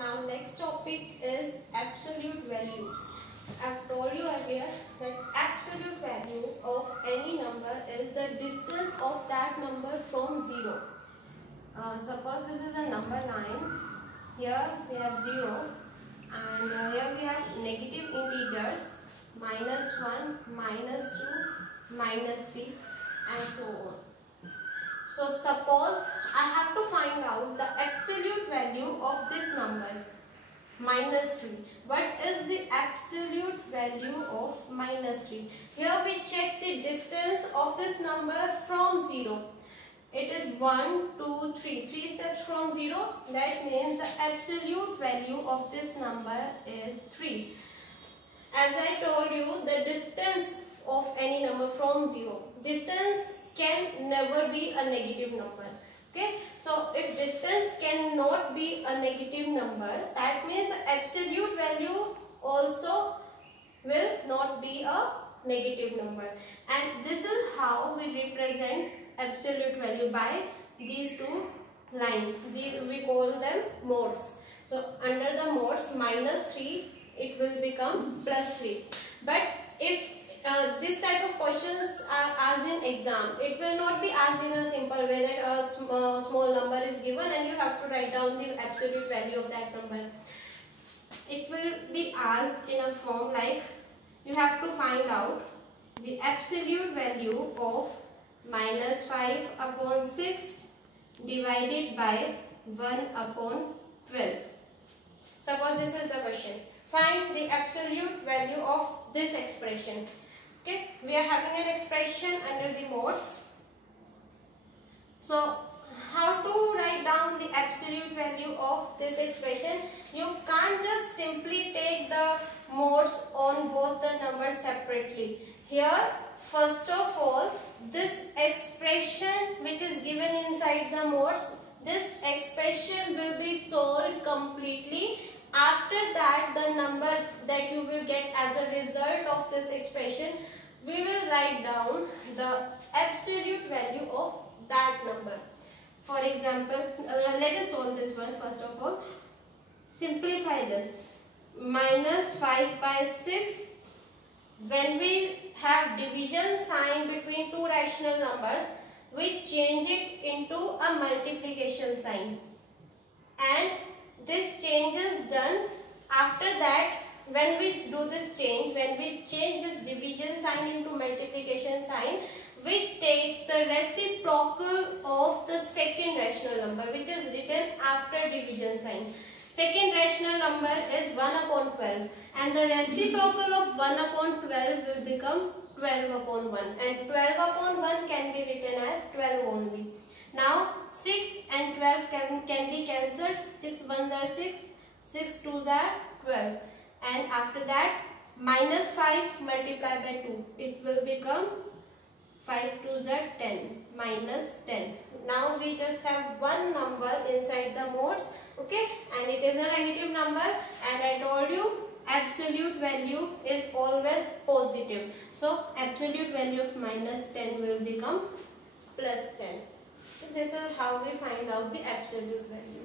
Now next topic is absolute value. I've told you earlier that absolute value of any number is the distance of that number from 0. Suppose this is a number line. Here we have 0 and here we have negative integers -1, -2, -3 and so on. So suppose I have to find out the absolute value of this number -3. What is the absolute value of -3? Here we check the distance of this number from 0. It is 1, 2, 3. 3 steps from 0. That means the absolute value of this number is 3. As I told you, the distance of any number from 0. Distance can never be a negative number. Okay, so if distance cannot be a negative number, that means the absolute value also will not be a negative number. And this is how we represent absolute value by these two lines. We call them modes. So under the modes -3, it will become +3. But if this type of questions are asked in exam, it will not be asked in a simple way that a small number is given and you have to write down the absolute value of that number. It will be asked in a form like you have to find out the absolute value of -5/6 divided by 1/12. Suppose this is the question. Find the absolute value of this expression. Okay, we are having an expression under the modes. So how to write down the absolute value of this expression? You can't just simply take the modes on both the numbers separately. Here, first of all, this expression which is given inside the modes, this expression will be solved completely. After that, the number that you will get as a result of this expression, we will write down the absolute value of that number. For example, let us solve this one first of all. Simplify this. -5/6. When we have division sign between two rational numbers, we change it into a multiplication sign. And this change is done. After that, when we do this change, when we change this division sign into multiplication sign, we take the reciprocal of the second rational number, which is written after division sign. Second rational number is 1/12 and the reciprocal of 1/12 will become 12/1, and 12/1 can be written as 12 only. Now 6 and 12 can be cancelled. 6 1s are 6, 6 2s are 12, and after that -5 multiplied by 2, it will become 5 2s are 10, -10. Now we just have one number inside the modes, okay, and it is a negative number, and I told you absolute value is always positive. So absolute value of -10 will become +10. So this is how we find out the absolute value.